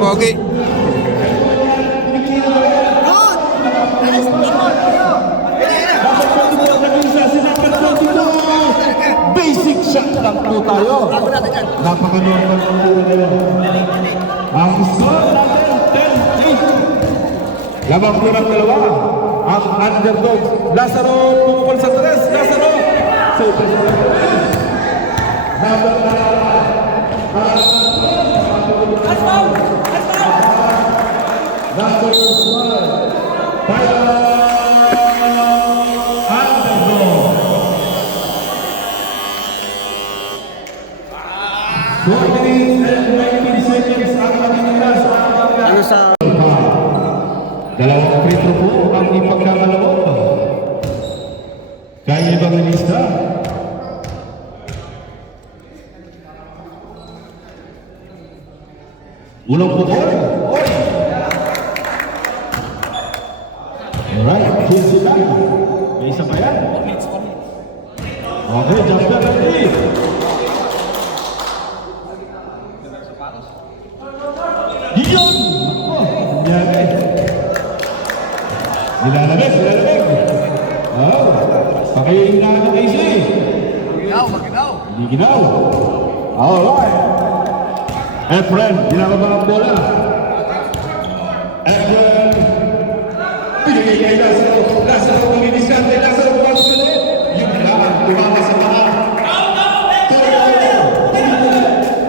Pogi. Basic shot lang po tayo. Napaka-normal po nila. Ang score natin, 10-8. Labang po ng dalawa. Ang underdog. Lazaro, pumupul sa tres. Lazaro. Number 4 minutes and 19 seconds ang matitira sa Ano sa... dalawang free throw po ang ipagkakaloob. Kaya ibang lista. Unang putol. Alright, kill sila. May isa pa yan. Okay, jumper ready. Diyon! Nangyari. Nilalabas. Oh, pakiyin na ito easy. Hindi ginaw. Alright. Efren, ginababa ang bola. Efren. Pinagay kay Lazaro. Lazaro, pag-iniskante. Lazaro, pag-sunod. Yung kailangan, tumama sa mga.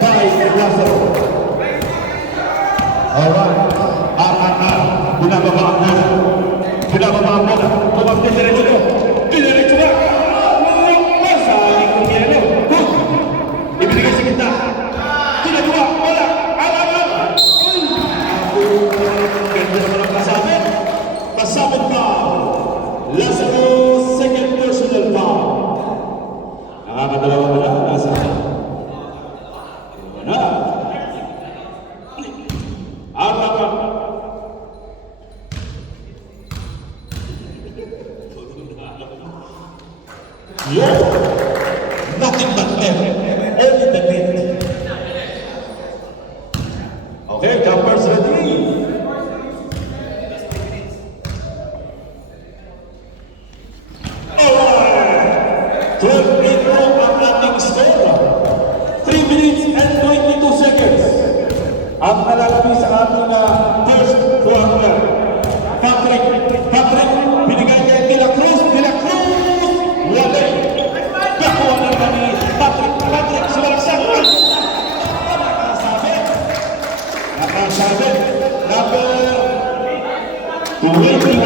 Kay Lazaro. Alright. Binababa ang bola. Tumang diretso na. Diretso na. Masaling kong yelo. Ibinigay sa kita. Tinagawa. Wala. Alam. Ganda naman ang kasabit. Kasabit pa. Lazaro, second personal foul. Nakakadalawa na lang. Lazaro. Wala. Nothing but net. Only the net. Okay, jumpers ready. Alright. 12-8 ang ating score. 3 minutes and 22 seconds. Ang nalalapis sa ating first quarter. Patrick, binigay kay De La Cruz. Walay. Kakuha ng kami. Patrick, sumalaksak. Nakasabi. Number 21.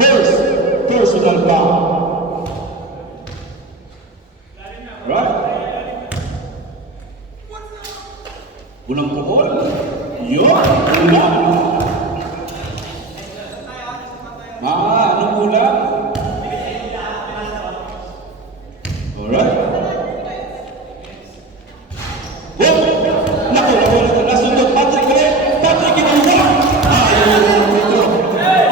First personal foul. Right? Unang pukul. Yun. Ulang. Anong ulang? Alright. Naku, nasundot. Patrick, inuwa.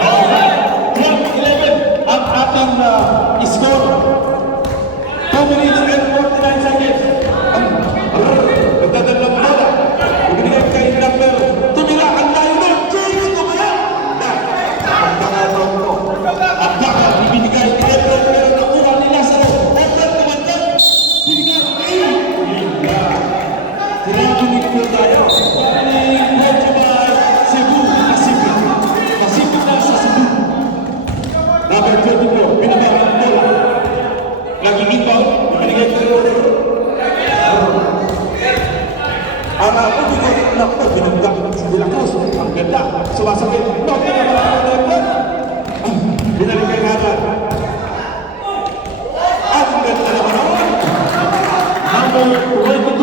Alright. 12-11 ang ating score. 2 minutes and 49 seconds. Nagdadalang bola. Ibinigay kay number. Tumira ang tayo doon. James, tumira. At baka ibinigay kay Efren, pero nakuha ni Lazaro. Efren kumandan. Binigay kay tinatunit po tayo. Medyo ba Cebu, Pacific na sa Cebu. Number 24, binababa ang bola. Naging inbound, ibinigay kay binagdak si De La Cruz. Ang ganda. Sumasakit. Bakit na pala ang Efren? Binalik kay Hagan. Ang ganda naman naman. Number 22.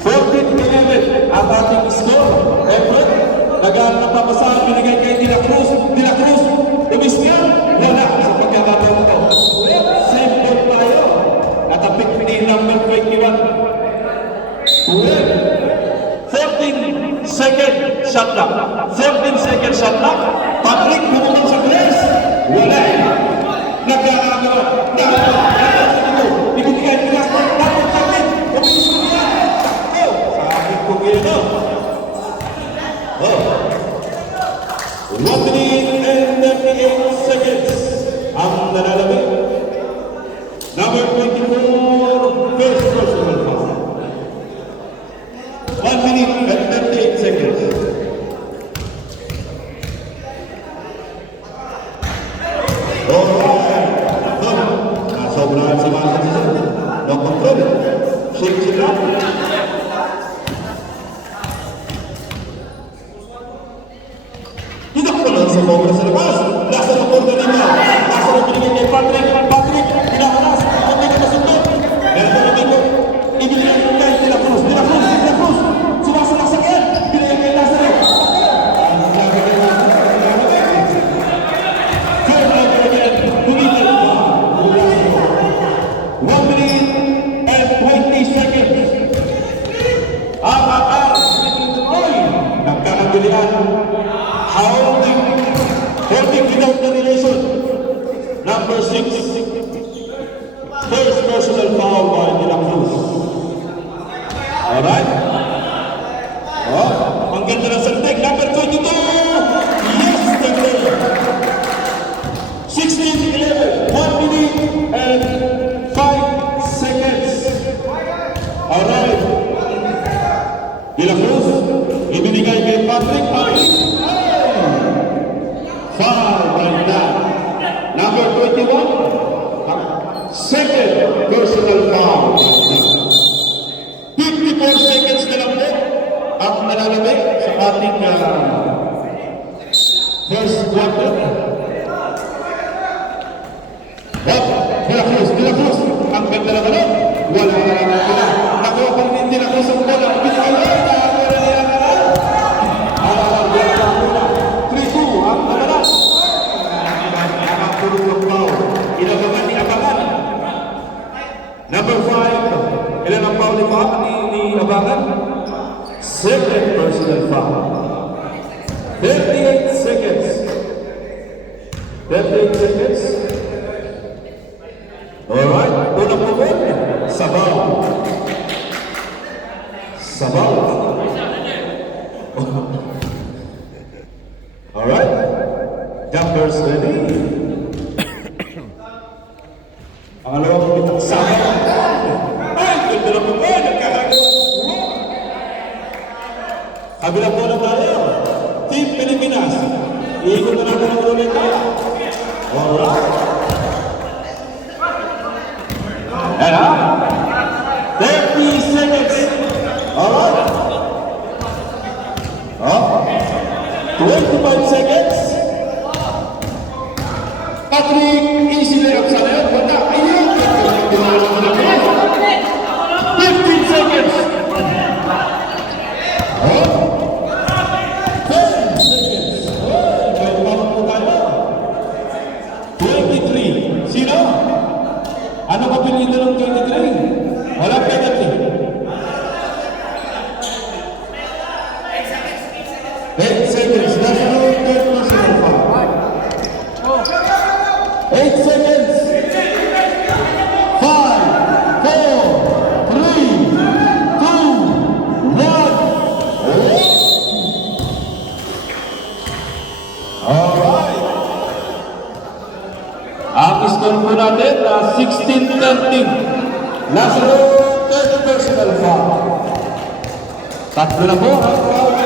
14-11 ang ating score. Efren, naghaan ng papasahan. Binigay kay De La Cruz. Umiskan. Wala sa pagkakataon ito. Same ball tayo. Natapik ni number 21. 14 second shot clock. Patrick pumunta sa glass. Wala. Nagkakagawa. Ibigay nila. Tapos Tidak ko lang sa bola sa labas. Nasa na punta nito. Nasa na pinigay kay Patrick. Patrick, pinaharas. Hindi ka masundot. Meron na namin ko. Ibigay ko kay De La Cruz. De La Cruz, De La Cruz. Sumasalaksakin. Binigay kay Lazaro. Third leg again. Humigil pa. 1 minute and 20 seconds. Ang aas. Nagkakabilian. Holding without the relation. Number 6. First personal foul by De La Cruz. Alright? Oh, ang ganda ng sandig. Number 22. Yes, the play. 16-11. 1 minute and 5 seconds. Alright. De La Cruz. Ibinigay kay Patrick. Patrick. Foul by that. Number 21. Second personal foul. 54 seconds na lang po ang nalalabay sa ating first quarter. De La Cruz, De La Cruz. Ang ganda na balon. Wala na lang nila. Nakuha pa rin De La Cruz ang bola. Binigay na. Number 5, ilan ang foul ni Abangan? Second personal foul. 38 seconds. 38 seconds. Alright, unang pumil. Sabaw. Sabaw. Alright. Jumpers ready. Pangalawang pitang sabaw. Ganda na po ba? Nagkakagawa. Kabilang po na tayo. Team Pilipinas. Iikot na natin ang ulit tayo. Alright. And 30 seconds. Alright. 25 seconds. Patrick, easy layup sa layup. Bata, ayun. 15 seconds. 10 seconds. Oh, 23. Sino? Ano ba pinito ng 23? Wala penalty. 8 seconds. That's no third personal foul. 8 seconds. 5, 4, 3, 2, 1. Alright. Ang score po natin na 16-13. Lazaro, third personal foul. Tatlo na po ang foul.